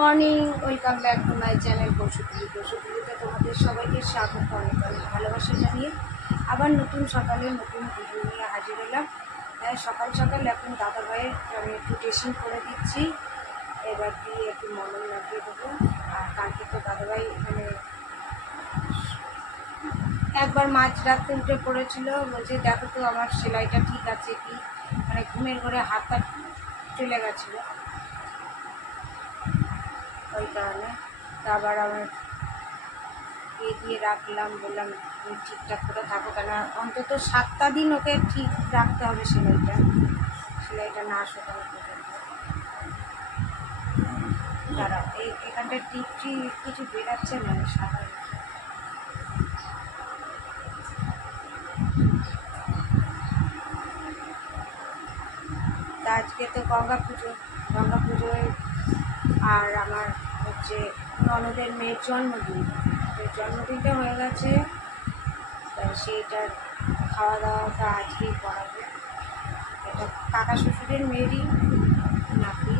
Morning welcome back to my channel পশুপুলি পশুপুলিতে তোমাদের সবাইকে স্বাগত অনেক অনেক ভালোবাসা জানিয়ে আবার নতুন সকালে নতুন ভিডিও নিয়ে হাজির হলাম। তাই সকাল সকাল এখন দাদা ভাইয়ের আমি একটু ড্রেসিং করে দিচ্ছি। এবার দিয়ে একটু মলম লাগিয়ে দেবো। আর কালকে তো দাদাভাই মানে একবার মাঝ রাত্রে উঠে পড়েছিল। বলছে, দেখো তো, আমার সেলাইটা ঠিক আছে কি? মানে ঘুমের ঘরে হাতটা চলে গেছিল। ওই কারণে তা আবার আমার দিয়ে দিয়ে রাখলাম, বললাম ঠিকঠাক করে থাকো কেন? অন্তত সাতটা দিন ওকে ঠিক রাখতে হবে সেলাইটা। সেলাইটা না শোকানো পর্যন্ত। দাঁড়াও এই এখানটা টিপটি কিছু বেরাচ্ছে না, সাদা আজকে তো গঙ্গা পুজো। গঙ্গা পুজোয় আর আমার হচ্ছে ননদের মেয়ের জন্মদিন। জন্মদিনটা হয়ে গেছে। তা সেইটার খাওয়া দাওয়াটা আজকেই করাবো। এটা কাকা শ্বশুরের মেয়েরই নাতি।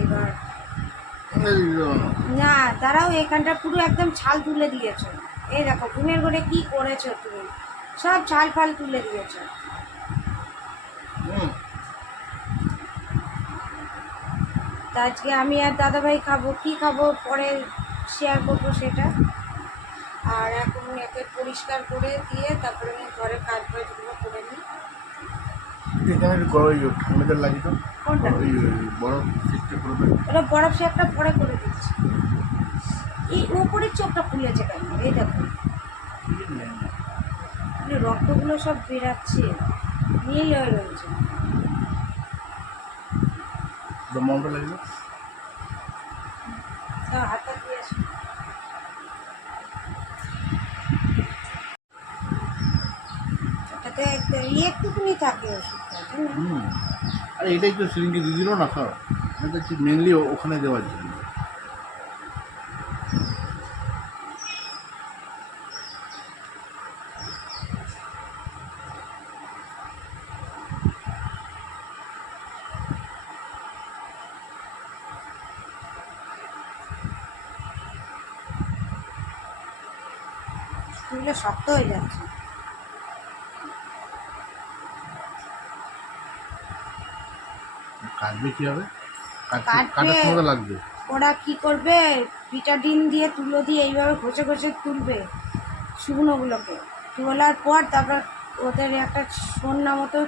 এবার না দাঁড়াও এখানটা পুরো একদম ছাল তুলে দিয়েছ। এই দেখো ঘুমের ঘরে কি করেছ তুমি? সব ছাল ফাল তুলে দিয়েছ। তা আজকে আমি আর দাদাভাই খাব কি খাব পরে শেয়ার করব সেটা। আর এখন একে পরিষ্কার করে দিয়ে তারপরে আমি ঘরে কাজ বাজগুলো করে নিই। ওটা বরফ পরে করে দিচ্ছি। এই ওপরের চোখটা ফুলেছে কেন? এই দেখো। এই রক্তগুলো সব বেরাচ্ছে। নীল হয়ে রয়েছে। মনটা লাগল। দাও তা হাতটা দিয়ে আসি ওটাতে একটা- এই একটুকুনি থাকে ওষুধটা হুম। আরে এটাই তো সিরিঞ্জে দিয়ে দিল না তো মেনলি ওখানে দেওয়ার জন্য চুলগুলো শক্ত হয়ে যাচ্ছে। কাটবে কী হবে। কাটার সময় লাগবে। ওরা কি করবে? ভিটাডিন দিয়ে তুলো দিয়ে এইভাবে ঘষে ঘষে তুলবে শুকনোগুলোকে। তোলার পর তারপর ওদের একটা সন্না মতো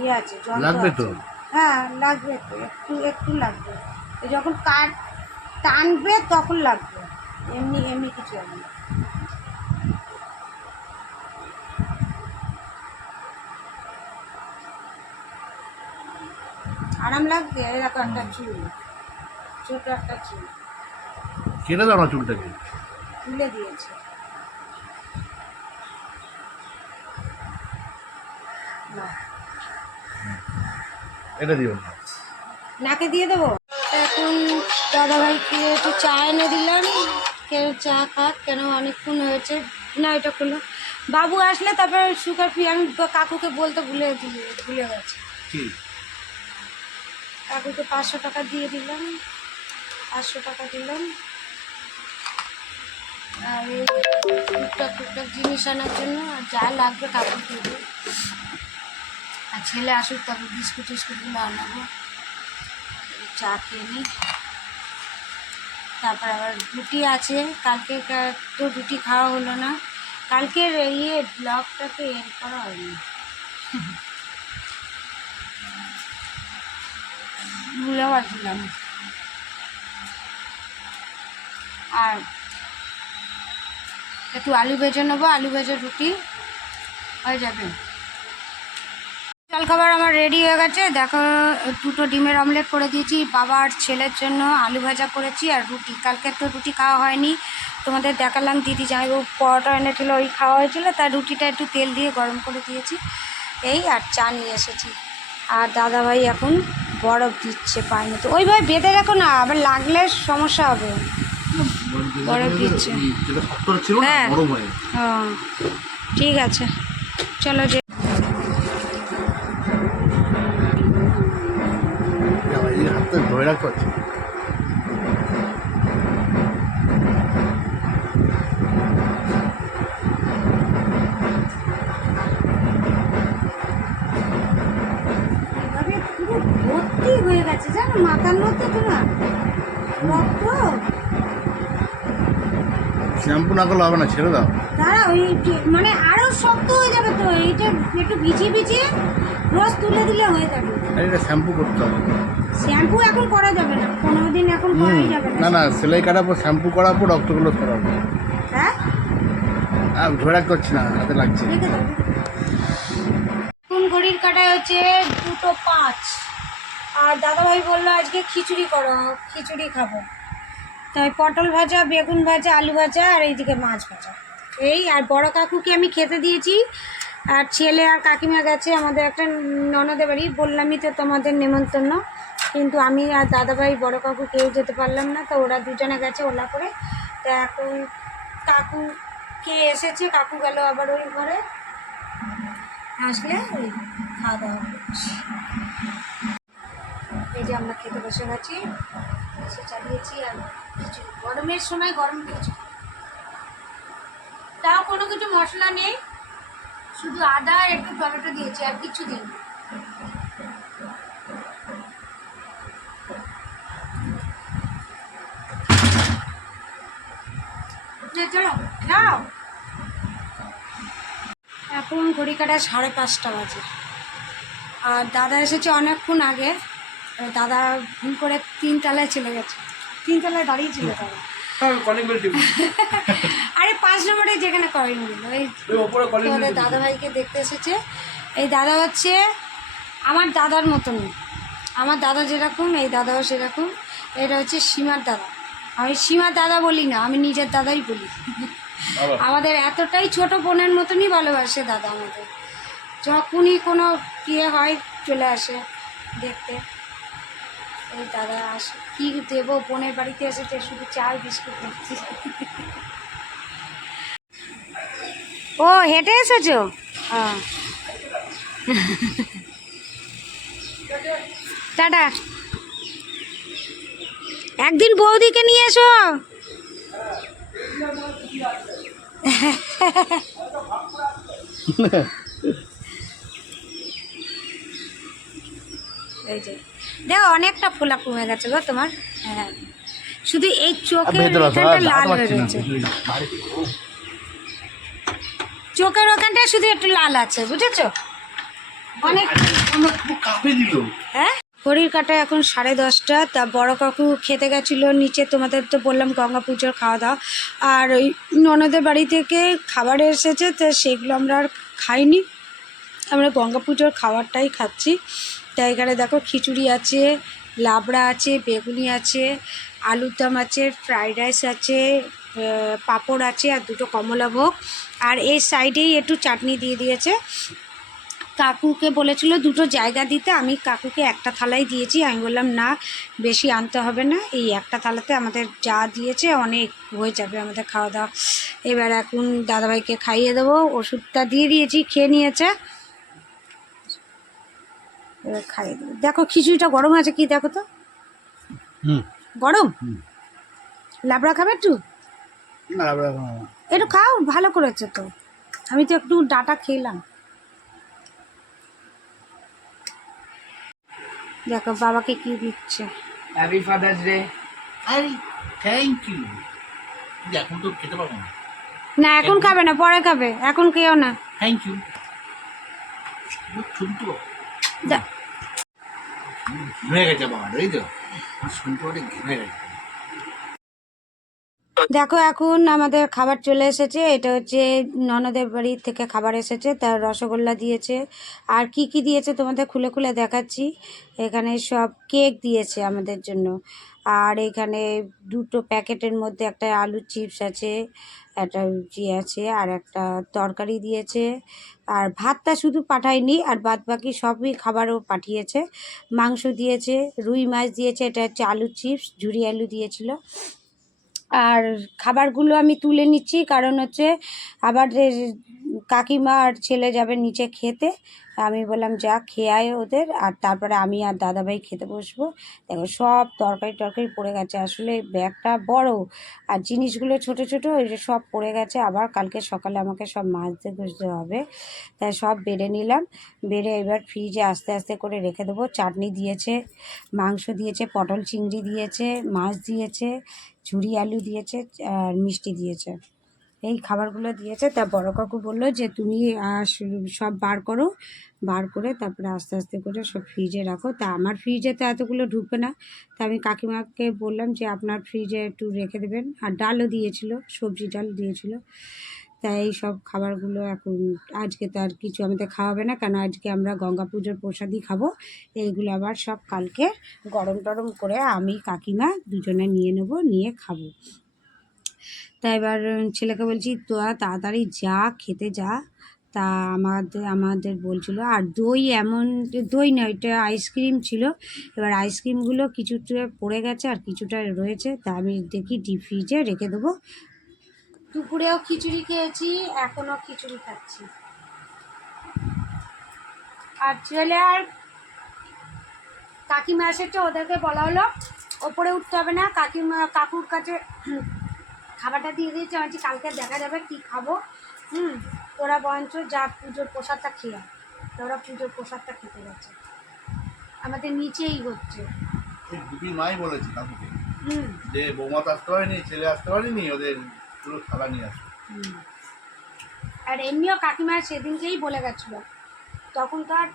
ইয়ে আছে লাগবে তো? হ্যাঁ লাগবে তো একটু একটু লাগবে। যখন কাট টানবে তখন লাগবে। এমনি এমনি কিছু হবে না। আরাম লাগবে? এরকম একটা চুল। ছোট একটা চুল। কেটে দাও না চুলটাকে? তুলে দিয়েছে। এটা দিও নাকে দিয়ে দেবো? এখন দাদাভাইকে একটু চা এনে দিলাম। কেউ চা খাক কেন অনেকক্ষণ হয়েছে। না এটা খুললো বাবু আসলে তারপরে সুগার ফ্রি আমি কাকুকে বলতে ভুলে ভুলে গেছি। কাকুকে পাঁচশো টাকা দিয়ে দিলাম। পাঁচশো টাকা দিলাম। আর টুকটাক টুকটাক জিনিস আনার জন্য আর যা লাগবে কাকু দেবে আর ছেলে আসুক তারপর বিস্কুট টিস্কুটগুলো আনাবো। চা খেয়ে নিই। তারপর আবার রুটি আছে। কালকে তো রুটি খাওয়া হলো না। কালকের ইয়ে ব্লগটাকে এর করা হয়নি। ভুলে পারছিলাম আর একটু আলু ভেজে নেব, আলু ভেজে রুটি হয়ে যাবে। জলখাবার আমার রেডি হয়ে গেছে। দেখো, দুটো ডিমের অমলেট করে দিয়েছি। বাবার ছেলের জন্য আলু ভাজা করেছি আর রুটি। কালকে তো রুটি খাওয়া হয়নি। তোমাদের দেখালাম, দিদি যাই জামাইবাবু পরোটা এনেছিল, ওই খাওয়া হয়েছিল। তার রুটিটা একটু তেল দিয়ে গরম করে দিয়েছি। এই আর চা নিয়ে এসেছি। আর দাদাভাই এখন বরফ দিচ্ছে পাইনি তো ওইভাবে বেঁধে রাখো না, আবার লাগলে সমস্যা হবে। বরফ দিচ্ছে। হ্যাঁ।, হ্যাঁ। ঠিক আছে। চলো যে ধরে রাখতে গেছে জানো? মাথার মধ্যে তোমার রক্ত। শ্যাম্পু না করলে হবে না ছেড়ে দাও। দাঁড়া ওই মানে আরও শক্ত হয়ে যাবে তো এইটা একটু ভিজিয়ে ভিজিয়ে রস তুলে দিলে হয়ে যাবে। আর এটা শ্যাম্পু করতে হবে। শ্যাম্পু এখন করা যাবে না পনেরো দিন এখন করাই যাবে না। না সেলাই কাটার পর শ্যাম্পু করার পর রক্তগুলো সরাবো হ্যাঁ? আর রাখতে পারছি না হাতে লাগছে। এখন ঘড়ির কাটায় হচ্ছে দুটো পাঁচ। আর দাদাভাই বলল, আজকে খিচুড়ি করো, খিচুড়ি খাব। তাই পটল ভাজা, বেগুন ভাজা, আলু ভাজা আর এইদিকে মাছ ভাজা। এই আর বড় কাকুকে আমি খেতে দিয়েছি। আর ছেলে আর কাকিমা গেছে, আমাদের একটা ননদের বাড়ি। বললামই তো তোমাদের নেমন্তন্ন, কিন্তু আমি আর দাদাভাই বড় কাকু কেউ যেতে পারলাম না, তো ওরা দুজনে গেছে ওলা করে। তা এখন কাকু কে এসেছে? কাকু গেল আবার ওই ঘরে। আসলে খাওয়া দাওয়া যে আমরা খেতে বসে গেছি এসে চালিয়েছি আর কিছু গরমের সময় গরম কিছু তাও কোনো কিছু মশলা নেই, শুধু আদা আর একটু টমেটো দিয়েছি আর কিছু দিন এখন ঘড়ি কাটা সাড়ে পাঁচটা বাজে। আর দাদা এসেছে অনেকক্ষণ আগে। দাদা ভুল করে তিনতলায় চলে গেছে। তিনতলায় দাঁড়িয়ে ছিল দাদা আরে পাঁচ নম্বরে যেখানে করেন ওই তোমাদের দাদাভাইকে দেখতে এসেছে। এই দাদা হচ্ছে আমার দাদার মতন। আমার দাদা যেরকম এই দাদাও সেরকম। এটা হচ্ছে সীমার দাদা। আমি সীমার দাদা বলি না আমি নিজের দাদাই বলি। আমাদের এতটাই ছোট বোনের মতনই ভালোবাসে দাদা আমাদের। যখনই কোনো ইয়ে হয় চলে আসে দেখতে। এই দাদা আসে। কী দেবো, বোনের বাড়িতে এসেছে শুধু চাল, বিস্কুট দিচ্ছি ও, হেঁটে এসেছ? হ্যাঁ টাটা। একদিন বৌদিকে নিয়ে এসো। এই যে। দেখো অনেকটা ফোলা কমে গেছে গো তোমার। হ্যাঁ। শুধু এই চোখের এখানটা লাল হয়ে রয়েছে চোখের ওখানটা শুধু একটু লাল আছে বুঝেছ? অনেক হ্যাঁ? ঘড়ির কাটা এখন সাড়ে দশটা তা বড় কাকু খেতে গেছিল নিচে তোমাদের তো বললাম গঙ্গা পুজোর খাওয়া দাওয়া আর ওই ননদের বাড়ি থেকে খাবার এসেছে তো সেগুলো আমরা আর খাইনি। আমরা গঙ্গা পুজোর খাবারটাই খাচ্ছি। তাই এখানে দেখো খিচুড়ি আছে, লাবড়া আছে, বেগুনি আছে, আলুর দম আছে, ফ্রাইড রাইস আছে পাঁপড় আছে আর দুটো কমলাভোগ আর এই সাইডেই একটু চাটনি দিয়ে দিয়েছে। কাকুকে বলেছিল দুটো জায়গা দিতে, আমি কাকুকে একটা থালাই দিয়েছি। আমি বললাম, না, বেশি আনতে হবে না। এই একটা থালাতে আমাদের যা দিয়েছে অনেক হয়ে যাবে আমাদের খাওয়া দাওয়া। এবার এখন দাদাভাইকে খাইয়ে দেবো। ওষুধটা দিয়ে দিয়েছি, খেয়ে নিয়েছে। এবার খাইয়ে দেবো। দেখো খিচুড়িটা গরম আছে কি দেখো তো? হুম। গরম? লাবড়া খাবে একটু। একটু খাও ভালো করেছে তো। আমি তো একটু ডাটা খেলাম। দেখো বাবাকে কি দিচ্ছে। হ্যাপি ফাদার্স ডে আরে থ্যাংক ইউ এখন তো খেতে পারব না। না এখন খাবে না পরে খাবে। এখন খেয়েও না। থ্যাংক ইউ যা- ঘেমে গেছে বাবা ওই তো? শুনতে পারে ঘেমে গেছে। দেখো, এখন আমাদের খাবার চলে এসেছে। এটা হচ্ছে ননদের বাড়ি থেকে খাবার এসেছে, তার রসগোল্লা দিয়েছে। আর কি কি দিয়েছে তোমাদের খুলে খুলে দেখাচ্ছি। এখানে সব কেক দিয়েছে আমাদের জন্য। আর এখানে দুটো প্যাকেটের মধ্যে একটা আলু চিপস আছে, একটা রুটি আছে, আর একটা তরকারি দিয়েছে। আর ভাতটা শুধু পাঠায়নি, আর বাদ বাকি সবই খাবারও পাঠিয়েছে। মাংস দিয়েছে, রুই মাছ দিয়েছে, এটা হচ্ছে আলু চিপস, ঝুরি আলু দিয়েছিল। আর খাবারগুলো আমি তুলে নিচ্ছি কারণ হচ্ছে আবার কাকিমা আর ছেলে যাবে নিচে খেতে, আমি বললাম, যা, খেয়ে আয় ওদের। আর তারপরে আমি আর দাদাভাই খেতে বসবো। দেখো, সব তরকারি টরকারি পড়ে গেছে। আসলে ব্যাগটা বড় আর জিনিসগুলো ছোট ছোট ওই যে সব পড়ে গেছে। আবার কালকে সকালে আমাকে সব মাজতে ঘষতে হবে। তাই সব বেড়ে নিলাম। বেড়ে এবার ফ্রিজে আস্তে আস্তে করে রেখে দেবো। চাটনি দিয়েছে, মাংস দিয়েছে, পটল চিংড়ি দিয়েছে, মাছ দিয়েছে ঝুড়ি আলু দিয়েছে, আর মিষ্টি দিয়েছে। এই খাবারগুলো দিয়েছে। তা বড় কাকু বলল যে, তুমি সব বার করো। বার করে তারপরে আস্তে আস্তে করে সব ফ্রিজে রাখো। তা আমার ফ্রিজে তো এতগুলো ঢুকবে না। তা আমি কাকিমাকে বললাম যে, আপনার ফ্রিজে একটু রেখে দেবেন। আর ডালও দিয়েছিল, সবজি ডাল দিয়েছিল। তাই এই সব খাবারগুলো এখন, আজকে তো আর কিছু আমাদের খাওয়াবে না। কেন আজকে আমরা গঙ্গা পুজোর প্রসাদই খাব। এইগুলো আবার সব কালকে গরম টরম করে আমি কাকিমা দুজনে নিয়ে নেব, নিয়ে খাব। তা এবার ছেলেকে বলছি, তোরা তাড়াতাড়ি যা, খেতে যা। তা আমাদের আমাদের বলছিল, আর দই এমন, দই নয় এটা আইসক্রিম ছিল। এবার আইসক্রিমগুলো কিছুটা পড়ে গেছে আর কিছুটা রয়েছে। তা আমি দেখি ডিপ ফ্রিজে রেখে দেবো। দুপুরেও খিচুড়ি খেয়েছি, এখনও খিচুড়ি খাচ্ছি। আর ছেলে আর কাকিমা এসেছে, ওদেরকে বলা হলো, ওপরে উঠতে হবে না, কাকিমা, কাকুর কাছে খাবারটা দিয়ে দিয়েছে আমি বলছি, কালকে দেখা যাবে কি খাব। হুম ওরা বরঞ্চ যা পুজোর প্রসাদটা খেয়ে। তো ওরা পুজোর প্রসাদটা খেতে গেছে আমাদের নিচেই হচ্ছে। দুটি মাই বলেছে কাকুকে যে বৌমা তো আসতে পারেনি ছেলে আসতে পারেনি ওদের পুরো থালা নিয়ে আসবে আর এমনিও কাকিমা সেদিনকেই বলে গেছিল। তখন তো আর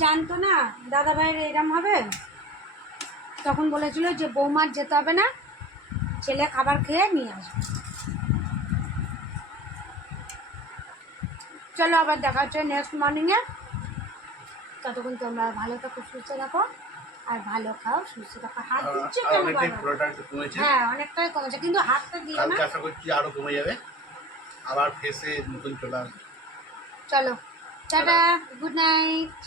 জানতো না দাদা ভাইয়ের এরম হবে। তখন বলেছিল যে বৌমার যেতে হবে না ছেলে খাবার খেয়ে নিয়ে আসবে। চলো আবার দেখা হচ্ছে নেক্সট মর্নিংয়ে ততক্ষণ তোমরা ভালো থাকো সুস্থ থাকো আর ভালো খাও সুস্থ থাকো। হাত দিচ্ছে হ্যাঁ অনেকটাই কমেছে কিন্তু হাতটা দিও না। আশা করছি আরও কমে যাবে। আবার ফেসে নতুন চলে আসবে। চলো টাটা গুড নাইট